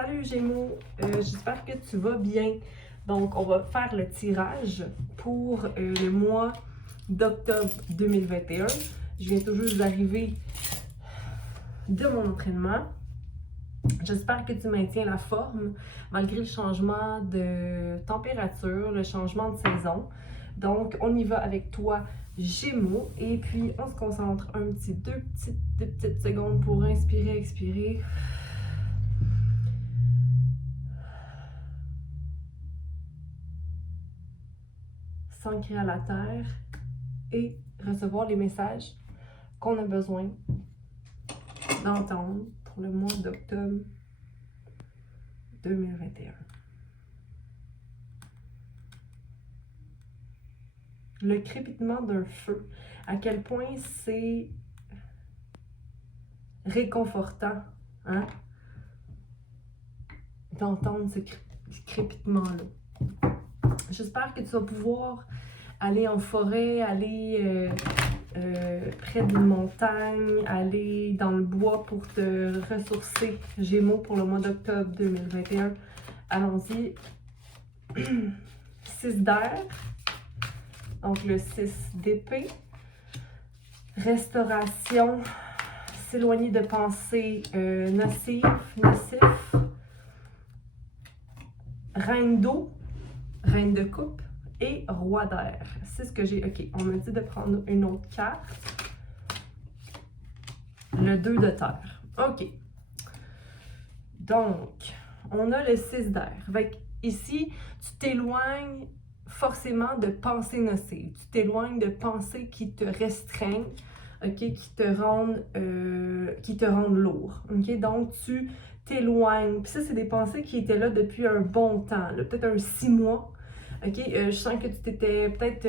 Salut Gémeaux, j'espère que tu vas bien. Donc, on va faire le tirage pour le mois d'octobre 2021. Je viens tout juste d'arriver de mon entraînement. J'espère que tu maintiens la forme malgré le changement de température, le changement de saison. Donc, on y va avec toi, Gémeaux. Et puis, on se concentre deux petites secondes pour inspirer, expirer. S'ancrer à la terre et recevoir les messages qu'on a besoin d'entendre pour le mois d'octobre 2021. Le crépitement d'un feu, à quel point c'est réconfortant, hein, d'entendre ce crépitement-là. J'espère que tu vas pouvoir aller en forêt, aller près d'une montagne, aller dans le bois pour te ressourcer. Gémeaux pour le mois d'octobre 2021. Allons-y. 6 d'air. Donc le 6 d'épée. Restauration. S'éloigner de pensées nocifs. Reine d'eau. Reine de coupe. Et roi d'air. C'est ce que j'ai. Ok, on m'a dit de prendre une autre carte. Le 2 de terre. Ok. Donc, on a le 6 d'air. Ici, tu t'éloignes forcément de pensées nocives. Tu t'éloignes de pensées qui te restreignent, ok, qui te rendent lourd. Ok, donc tu t'éloignes. Puis ça, c'est des pensées qui étaient là depuis un bon temps, peut-être un 6 mois. Ok, je sens que tu t'étais peut-être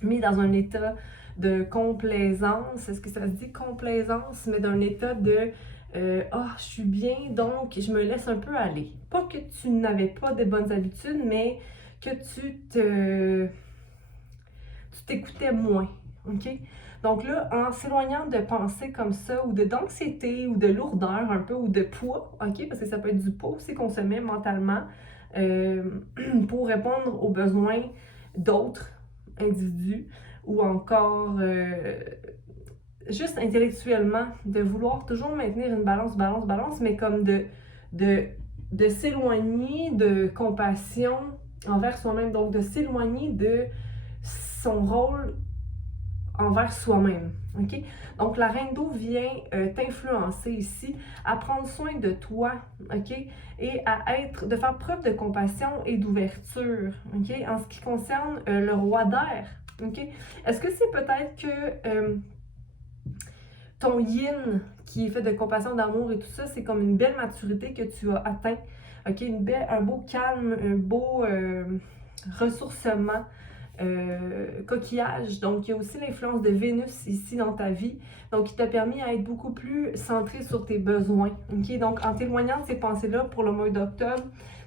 mis dans un état de complaisance. Est-ce que ça se dit complaisance, mais d'un état de je suis bien, donc je me laisse un peu aller. Pas que tu n'avais pas de bonnes habitudes, mais que tu t'écoutais moins. OK? Donc là, en s'éloignant de pensées comme ça, ou d'anxiété, ou de lourdeur un peu, ou de poids, OK? Parce que ça peut être du poids aussi qu'on se met mentalement pour répondre aux besoins d'autres individus, ou encore juste intellectuellement, de vouloir toujours maintenir une balance, mais comme de s'éloigner de compassion envers soi-même, donc de s'éloigner de son rôle envers soi-même. OK? Donc, la reine d'eau vient t'influencer ici à prendre soin de toi, OK? Et de faire preuve de compassion et d'ouverture, OK? En ce qui concerne le roi d'air, OK? Est-ce que c'est peut-être que ton yin, qui est fait de compassion, d'amour et tout ça, c'est comme une belle maturité que tu as atteint, OK? Un beau calme, un beau ressourcement, coquillage. Donc, il y a aussi l'influence de Vénus ici dans ta vie. Donc, il t'a permis à être beaucoup plus centré sur tes besoins. OK? Donc, en t'éloignant de ces pensées-là pour le mois d'octobre,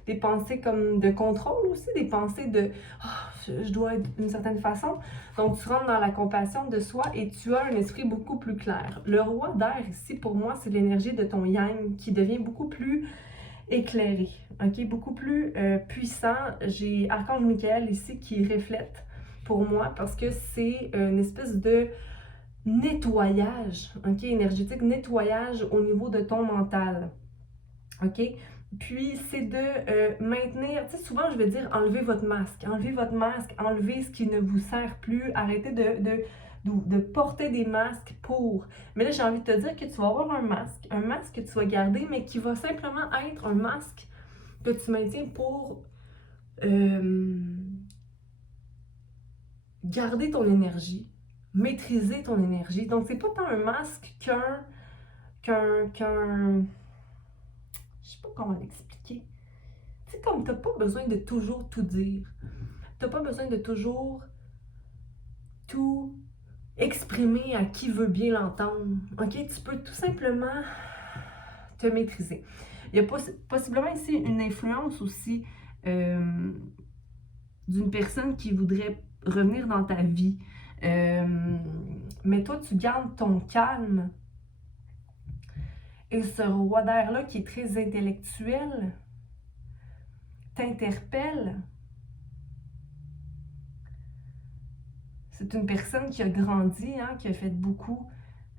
des pensées comme de contrôle aussi, des pensées de je dois être d'une certaine façon. Donc, tu rentres dans la compassion de soi et tu as un esprit beaucoup plus clair. Le roi d'air ici, pour moi, c'est l'énergie de ton yang qui devient beaucoup plus éclairé, ok, beaucoup plus puissant. J'ai Archange Michael ici qui reflète pour moi parce que c'est une espèce de nettoyage, ok, énergétique, nettoyage au niveau de ton mental, ok. Puis c'est de maintenir, tu sais, souvent je vais dire enlevez votre masque, enlevez ce qui ne vous sert plus, arrêtez de porter des masques pour. Mais là, j'ai envie de te dire que tu vas avoir un masque que tu vas garder, mais qui va simplement être un masque que tu maintiens pour garder ton énergie, maîtriser ton énergie. Donc, c'est pas tant un masque qu'un je sais pas comment l'expliquer. Tu sais, comme t'as pas besoin de toujours tout dire. T'as pas besoin de toujours tout exprimer à qui veut bien l'entendre. OK? Tu peux tout simplement te maîtriser. Il y a possiblement ici une influence aussi d'une personne qui voudrait revenir dans ta vie. Mais toi, tu gardes ton calme Et ce roi d'air-là, qui est très intellectuel, t'interpelle. C'est une personne qui a grandi, hein, qui a fait beaucoup,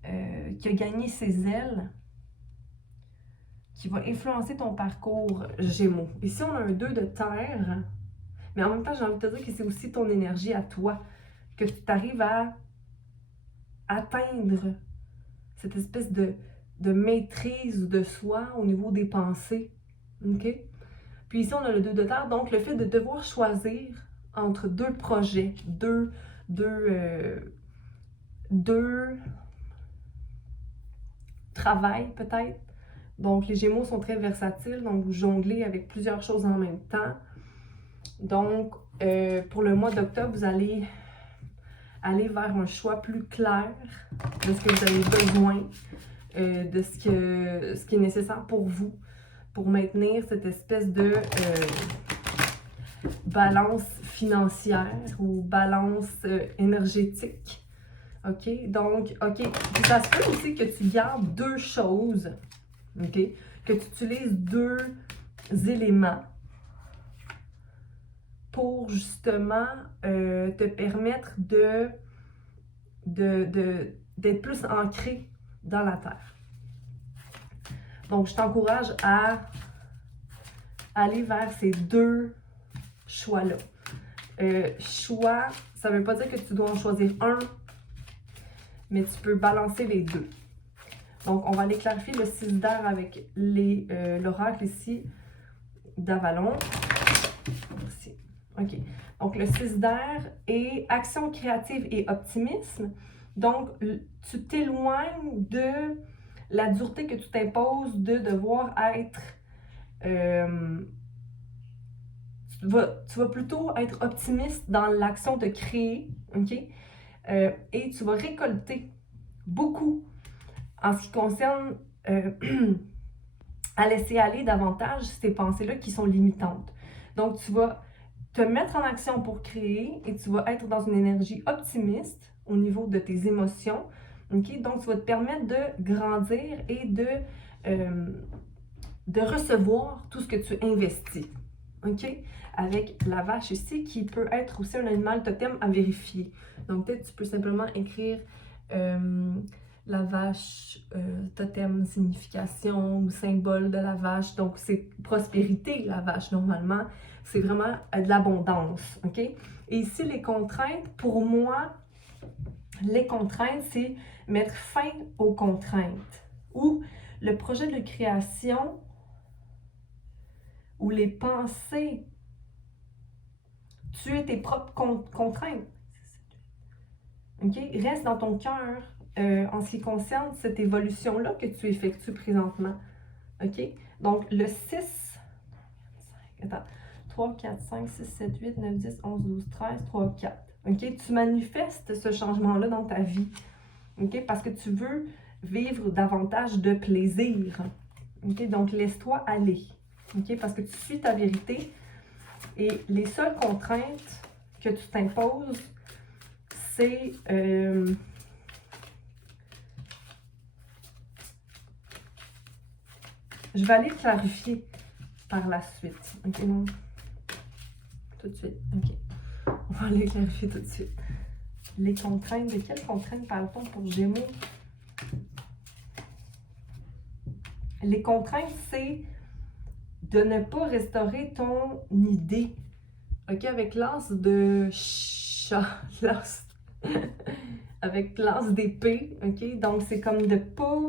qui a gagné ses ailes, qui va influencer ton parcours Gémeaux. Ici, on a un 2 de terre, mais en même temps, j'ai envie de te dire que c'est aussi ton énergie à toi, que tu arrives à atteindre cette espèce de maîtrise de soi au niveau des pensées. OK? Puis ici, on a le 2 de terre, donc le fait de devoir choisir entre deux projets, deux travails peut-être. Donc, les Gémeaux sont très versatiles, donc vous jonglez avec plusieurs choses en même temps. Donc, pour le mois d'octobre, vous allez aller vers un choix plus clair de ce que vous avez besoin, de ce qui est nécessaire pour vous, pour maintenir cette espèce de balance financière ou balance énergétique. OK? Donc, OK. Puis ça se peut aussi que tu gardes deux choses, OK? Que tu utilises deux éléments pour justement te permettre d'être plus ancré dans la terre. Donc, je t'encourage à aller vers ces deux choix-là. Choix, ça ne veut pas dire que tu dois en choisir un, mais tu peux balancer les deux. Donc, on va aller clarifier le 6 d'air avec l'oracle ici d'Avalon. Ici. OK. Donc, le 6 d'air est action créative et optimisme. Donc, tu t'éloignes de la dureté que tu t'imposes de devoir être... tu vas plutôt être optimiste dans l'action de créer, OK? Et tu vas récolter beaucoup en ce qui concerne à laisser aller davantage ces pensées-là qui sont limitantes. Donc, tu vas te mettre en action pour créer et tu vas être dans une énergie optimiste au niveau de tes émotions. Okay? Donc, tu vas te permettre de grandir et de recevoir tout ce que tu investis. OK? Avec la vache ici, qui peut être aussi un animal totem à vérifier. Donc, peut-être tu peux simplement écrire la vache, totem, signification ou symbole de la vache. Donc, c'est prospérité, la vache, normalement. C'est vraiment de l'abondance, OK? Et ici, les contraintes, pour moi, les contraintes, c'est mettre fin aux contraintes. Ou le projet de création ou les pensées, tu es tes propres contraintes. OK? Reste dans ton cœur en ce qui concerne cette évolution-là que tu effectues présentement. OK? Donc, le 6, attends, 3, 4, 5, 6, 7, 8, 9, 10, 11, 12, 13, 3, 4. OK? Tu manifestes ce changement-là dans ta vie. OK? Parce que tu veux vivre davantage de plaisir. OK? Donc, laisse-toi aller. OK? Parce que tu suis ta vérité. Et les seules contraintes que tu t'imposes, c'est je vais aller clarifier par la suite. OK, non? Tout de suite. OK. On va aller clarifier tout de suite. Les contraintes, de quelles contraintes parle-t-on pour Gémeaux? Les contraintes, c'est de ne pas restaurer ton idée. OK, avec l'as de chat, l'as avec l'as d'épée, OK? Donc, c'est comme de pas...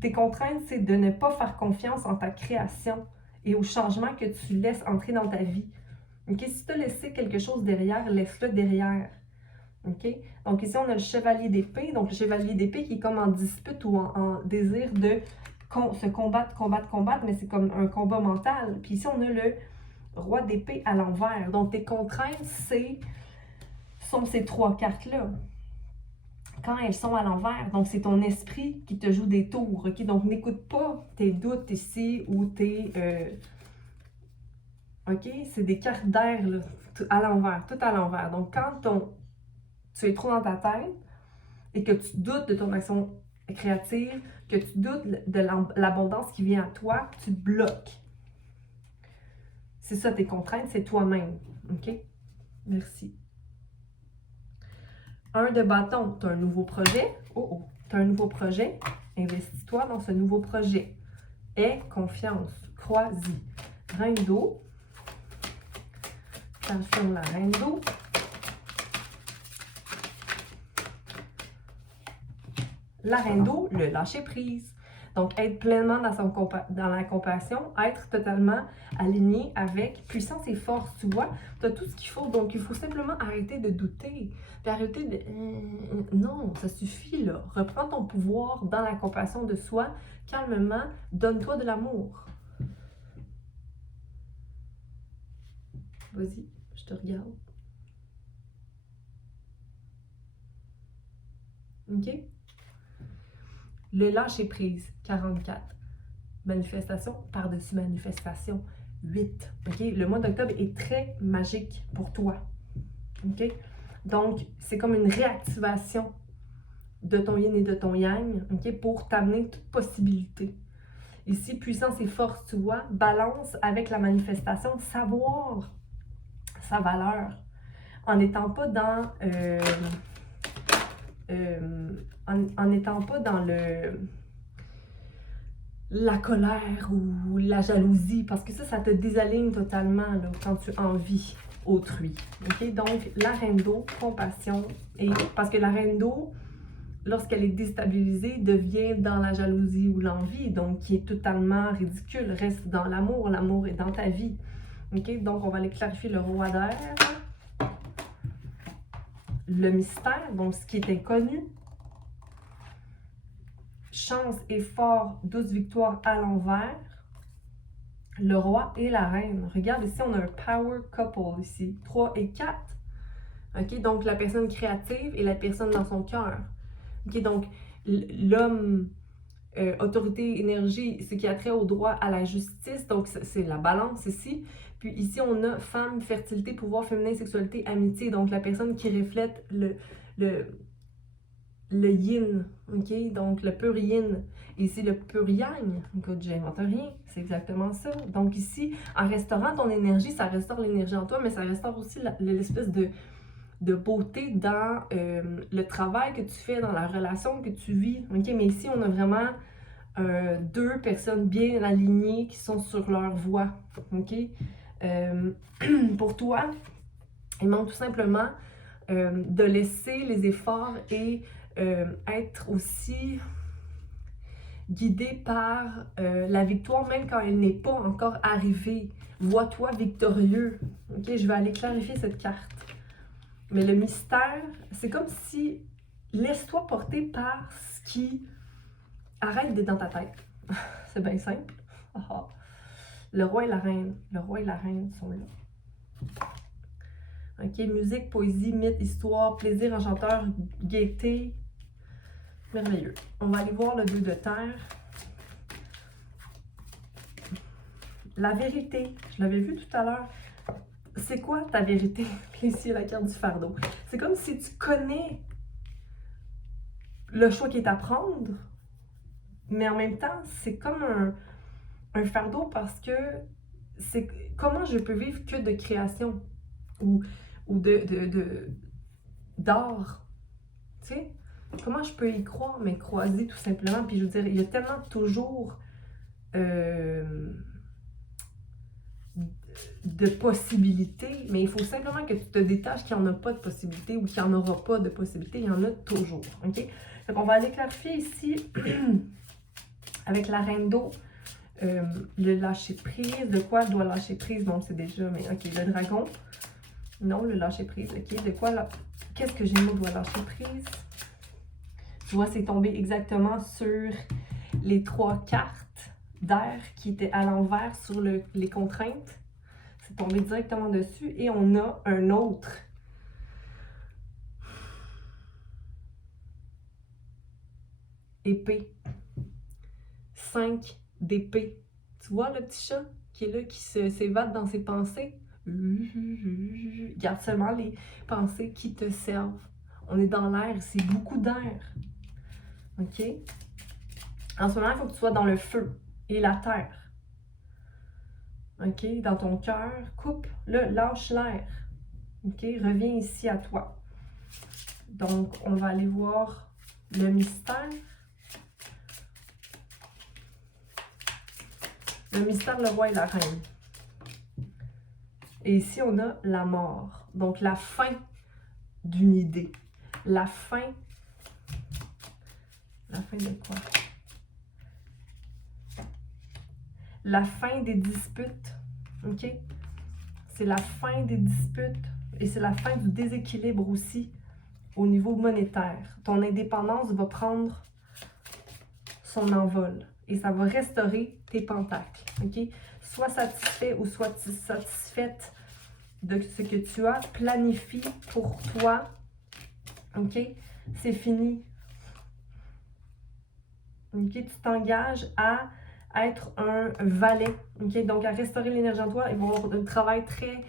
Tes contraintes, c'est de ne pas faire confiance en ta création et au changement que tu laisses entrer dans ta vie. OK? Si tu as laissé quelque chose derrière, laisse-le derrière. OK? Donc, ici, on a le chevalier d'épée. Donc, le chevalier d'épée qui est comme en dispute ou en désir de se combattre, mais c'est comme un combat mental. Puis ici, on a le roi d'épée à l'envers. Donc, tes contraintes, sont ces trois cartes-là. Quand elles sont à l'envers, donc c'est ton esprit qui te joue des tours, OK? Donc, n'écoute pas tes doutes ici ou tes... OK? C'est des cartes d'air, là, à l'envers, tout à l'envers. Donc, quand tu es trop dans ta tête et que tu doutes de ton action créative, que tu doutes de l'abondance qui vient à toi, tu bloques. C'est ça, tes contraintes, c'est toi-même. OK? Merci. 1 de bâton, tu as un nouveau projet. Tu as un nouveau projet. Investis-toi dans ce nouveau projet. Aie confiance. Crois-y. Reine d'eau. Attention, la reine d'eau. La reine d'eau, le lâcher prise. Donc, être pleinement dans la compassion, être totalement aligné avec puissance et force. Tu vois, tu as tout ce qu'il faut. Donc, il faut simplement arrêter de douter. Puis arrêter de... non, ça suffit, là. Reprends ton pouvoir dans la compassion de soi. Calmement, donne-toi de l'amour. Vas-y, je te regarde. OK? Le lâcher prise, 44. Manifestation par-dessus manifestation, 8. OK? Le mois d'octobre est très magique pour toi. OK? Donc, c'est comme une réactivation de ton yin et de ton yang, OK? Pour t'amener toute possibilité. Ici, puissance et force, tu vois, balance avec la manifestation, savoir sa valeur, en n'étant pas dans... en n'étant pas dans la colère ou la jalousie, parce que ça te désaligne totalement là, quand tu envies autrui. Okay? Donc, la reine d'eau, compassion, et parce que la reine d'eau, lorsqu'elle est déstabilisée, devient dans la jalousie ou l'envie, donc qui est totalement ridicule. Reste dans l'amour est dans ta vie. Okay? Donc, on va aller clarifier le roi d'air. Le mystère, donc ce qui est inconnu. Chance, effort, 12 victoires à l'envers. Le roi et la reine. Regarde ici, on a un power couple ici. 3 et 4. OK, donc la personne créative et la personne dans son cœur. OK, donc l'homme, autorité, énergie, ce qui a trait au droit à la justice. Donc c'est la balance ici. Puis ici, on a femme, fertilité, pouvoir féminin, sexualité, amitié. Donc la personne qui reflète le yin, OK? Donc, le pur yin. Ici, le pur yang. Écoute, j'invente rien. C'est exactement ça. Donc, ici, en restaurant ton énergie, ça restaure l'énergie en toi, mais ça restaure aussi l'espèce de beauté dans le travail que tu fais, dans la relation que tu vis. OK? Mais ici, on a vraiment 2 personnes bien alignées qui sont sur leur voie. OK? Pour toi, il manque tout simplement de laisser les efforts et être aussi guidé par la victoire, même quand elle n'est pas encore arrivée. Vois-toi victorieux. Ok, je vais aller clarifier cette carte. Mais le mystère, c'est comme si laisse-toi porter par ce qui arrête d'être dans ta tête. C'est bien simple. Le roi et la reine. Le roi et la reine sont là. Ok, musique, poésie, mythe, histoire, plaisir enchanteur, gaieté. Merveilleux. On va aller voir le 2 de terre. La vérité. Je l'avais vu tout à l'heure. C'est quoi ta vérité? Puis ici, la carte du fardeau. C'est comme si tu connais le choix qui est à prendre, mais en même temps, c'est comme un fardeau parce que c'est comment je peux vivre que de création ou d'art. Tu sais? Comment je peux y croire, mais croiser tout simplement. Puis je veux dire, il y a tellement toujours de possibilités, mais il faut simplement que tu te détaches qu'il n'y en a pas de possibilités ou qu'il n'y en aura pas de possibilités. Il y en a toujours. OK? Donc, on va aller clarifier ici avec la reine d'eau. Le lâcher prise. De quoi je dois lâcher prise? Bon, c'est déjà, mais OK, le dragon. Non, le lâcher prise. OK, de quoi là? Qu'est-ce que Gémeaux doit lâcher prise? Tu vois, c'est tombé exactement sur les 3 cartes d'air qui étaient à l'envers sur les contraintes. C'est tombé directement dessus. Et on a un autre. Épée. 5 d'épée. Tu vois le petit chat qui est là, qui s'évade dans ses pensées? Garde seulement les pensées qui te servent. On est dans l'air, c'est beaucoup d'air. OK? En ce moment, il faut que tu sois dans le feu et la terre. OK? Dans ton cœur, coupe, là, lâche l'air. OK? Reviens ici à toi. Donc, on va aller voir le mystère. Le mystère, le roi et la reine. Et ici, on a la mort. Donc, la fin d'une idée. La fin de quoi? La fin des disputes. OK? C'est la fin des disputes et c'est la fin du déséquilibre aussi au niveau monétaire. Ton indépendance va prendre son envol et ça va restaurer tes pentacles. OK? Sois satisfait ou sois satisfaite de ce que tu as. Planifie pour toi. OK? C'est fini. OK? Tu t'engages à être un valet. OK? Donc, à restaurer l'énergie en toi. Il va y avoir un travail très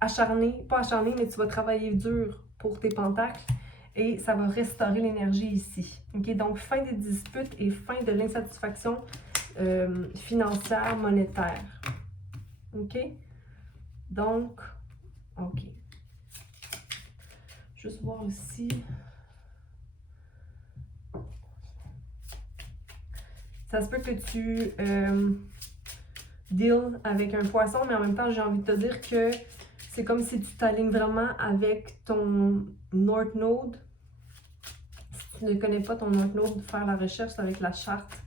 acharné. Pas acharné, mais tu vas travailler dur pour tes pentacles. Et ça va restaurer l'énergie ici. OK? Donc, fin des disputes et fin de l'insatisfaction financière, monétaire. OK? Donc, OK. Juste voir ici. Ça se peut que tu deals avec un poisson, mais en même temps, j'ai envie de te dire que c'est comme si tu t'alignes vraiment avec ton North Node. Si tu ne connais pas ton North Node, faire la recherche avec la charte.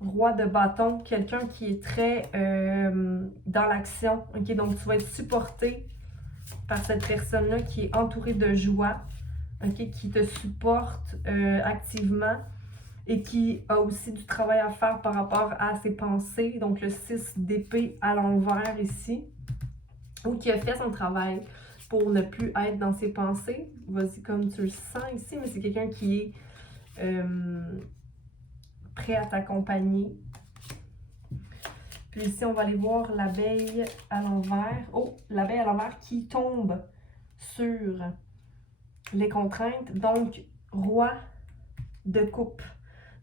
Roi de bâton, quelqu'un qui est très dans l'action. Okay? Donc, tu vas être supporté par cette personne-là qui est entourée de joie, okay? Qui te supporte activement et qui a aussi du travail à faire par rapport à ses pensées. Donc, le 6 d'épée à l'envers ici, ou qui a fait son travail pour ne plus être dans ses pensées. Vas-y comme tu le sens ici, mais c'est quelqu'un qui est prêt à t'accompagner. Puis ici, on va aller voir l'abeille à l'envers. Oh, l'abeille à l'envers qui tombe sur les contraintes. Donc, roi de coupe.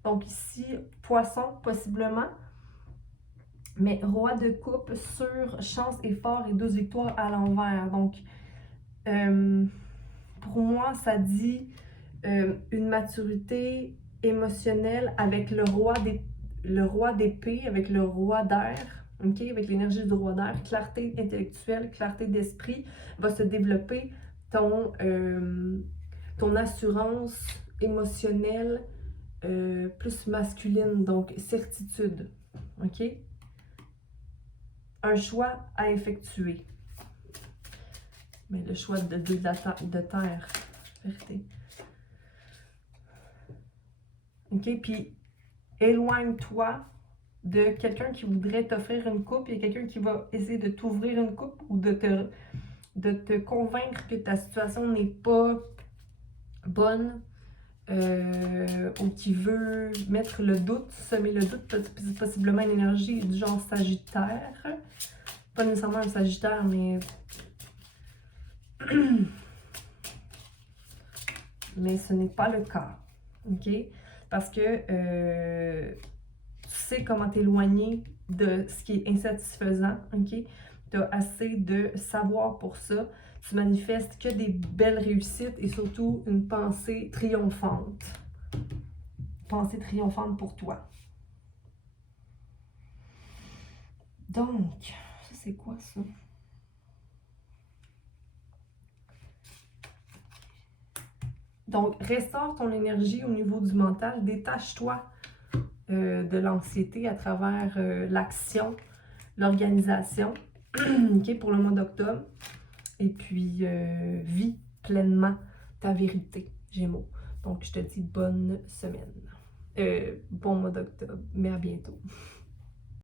Donc ici, poisson possiblement. Mais roi de coupe sur chance, effort et 12 victoires à l'envers. Donc, pour moi, ça dit une maturité émotionnelle avec le roi d'épée, avec le roi d'air, okay? Avec l'énergie du roi d'air, clarté intellectuelle, clarté d'esprit, va se développer ton assurance émotionnelle plus masculine, donc certitude, ok? Un choix à effectuer. Mais le choix de terre, vérité. OK? Puis, éloigne-toi de quelqu'un qui voudrait t'offrir une coupe. Il y a quelqu'un qui va essayer de t'ouvrir une coupe ou de te convaincre que ta situation n'est pas bonne ou qui veut mettre le doute, semer le doute, possiblement une énergie du genre Sagittaire. Pas nécessairement un Sagittaire, mais... mais ce n'est pas le cas. OK? Parce que tu sais comment t'éloigner de ce qui est insatisfaisant, OK? Tu as assez de savoir pour ça. Tu manifestes que des belles réussites et surtout une pensée triomphante. Pensée triomphante pour toi. Donc, ça c'est quoi ça? Donc, restaure ton énergie au niveau du mental, détache-toi de l'anxiété à travers l'action, l'organisation, okay, pour le mois d'octobre. Et puis, vis pleinement ta vérité, Gémeaux. Donc, je te dis bonne semaine. Bon mois d'octobre, mais à bientôt.